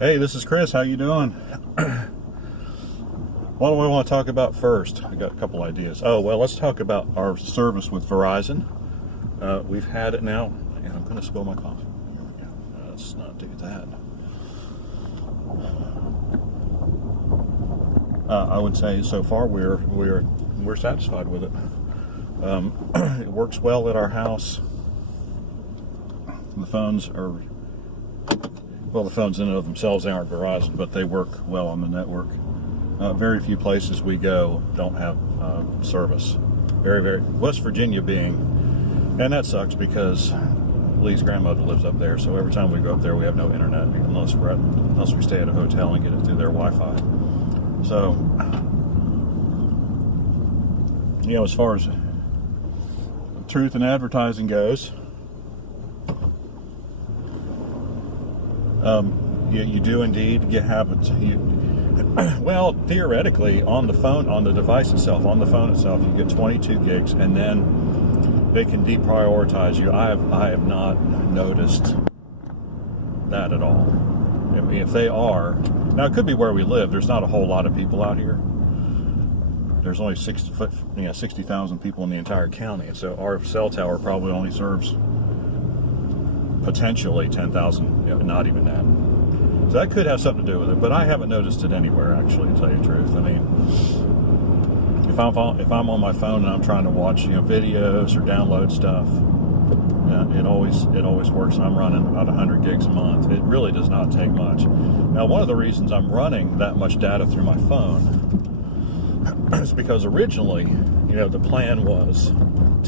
Hey, this is Chris. How you doing? What do we want to talk about first? I got a couple ideas. Oh, well, let's talk about our service with Verizon. We've had it now, and I'm going to spill my coffee. Here we go. Let's not do that. I would say so far we're satisfied with it. It works well at our house. The phones are, well, the phones in and of themselves, they aren't Verizon, but they work well on the network. Very few places we go don't have service. West Virginia being, and that sucks because Lee's grandmother lives up there, so every time we go up there we have no internet unless we stay at a hotel and get it through their Wi-Fi. So, as far as truth in advertising goes, you do indeed have it. Well, theoretically, on the device itself, on the phone itself, you get 22 gigs, and then they can deprioritize you. I have not noticed that at all. I mean, if they are, now it could be where we live. There's not a whole lot of people out here. There's only 60,000 people in the entire county, and so our cell tower probably only serves potentially 10,000, not even that. So that could have something to do with it, but I haven't noticed it anywhere, actually, to tell you the truth. I mean, if I'm on my phone and I'm trying to watch, videos or download stuff, it always works, and I'm running about 100 gigs a month. It really does not take much. Now, one of the reasons I'm running that much data through my phone is because originally, the plan was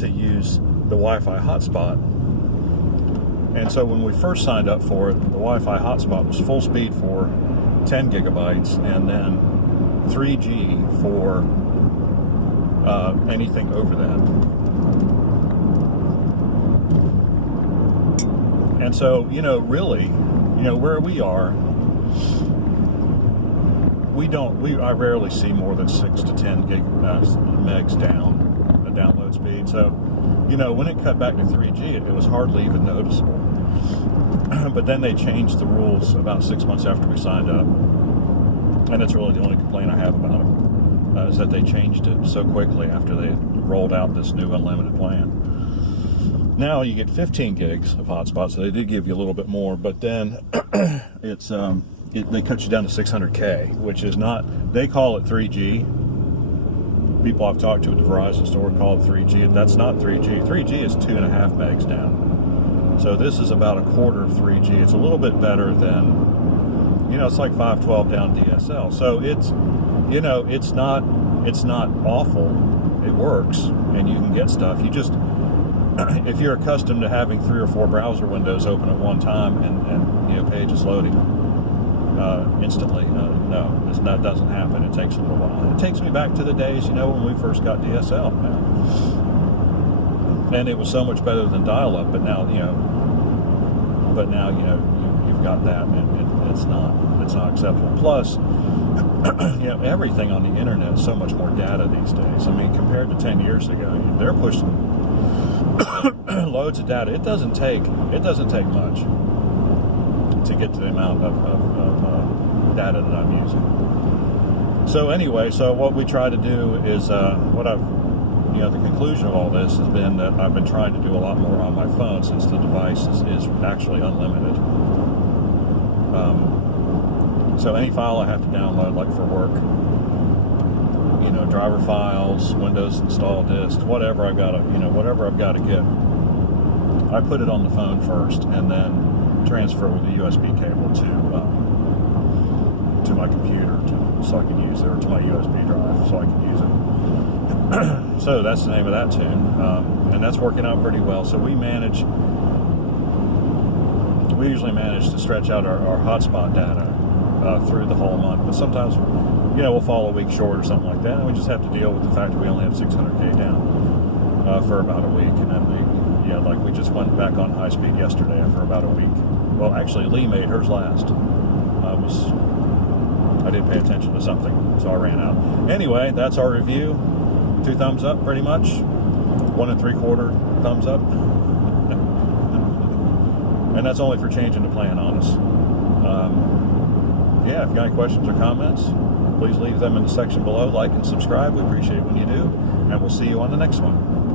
to use the Wi-Fi hotspot. And so when we first signed up for it, the Wi-Fi hotspot was full speed for 10 gigabytes and then 3G for anything over that. And so, really, where we are, I rarely see more than 6 to 10 megs down a download speed. So, when it cut back to 3G, it was hardly even noticeable. But then they changed the rules about 6 months after we signed up, and that's really the only complaint I have about it, is that they changed it so quickly after they rolled out this new unlimited plan. Now you get 15 gigs of hotspot, so they did give you a little bit more, but then they cut you down to 600K, which is not, they call it 3G. People I've talked to at the Verizon store call it 3G, and that's not 3G. 3G is 2.5 megs down. So this is about a quarter of 3G. It's a little bit better than, it's like 512 down DSL. So it's not awful. It works, and you can get stuff. You just, if you're accustomed to having 3 or 4 browser windows open at one time and pages loading instantly, no, that doesn't happen. It takes a little while. It takes me back to the days, when we first got DSL. And it was so much better than dial-up, but now, you've got that, and it's not acceptable. Plus, everything on the internet is so much more data these days. I mean, compared to 10 years ago, they're pushing loads of data. It doesn't take much to get to the amount of data that I'm using. So anyway, what we try to do is the conclusion of all this has been that I've been trying to do a lot more on my phone since the device is actually unlimited. So any file I have to download, like for work, driver files, Windows install disks, whatever I've got to get, I put it on the phone first and then transfer it with a USB cable to my computer so I can use it, or to my USB drive so I can use it. So that's the name of that tune, and that's working out pretty well. So we usually manage to stretch out our hotspot data through the whole month, but sometimes, we'll fall a week short or something like that, and we just have to deal with the fact that we only have 600K down for about a week, and then we just went back on high speed yesterday for about a week. Well, actually, Lee made hers last. I didn't pay attention to something, so I ran out. Anyway, that's our review. 2 thumbs up, pretty much. 1 3/4 thumbs up. And that's only for changing the plan on us. yeah, if you got any questions or comments, please leave them in the section below. Like and subscribe. We appreciate it when you do. And we'll see you on the next one.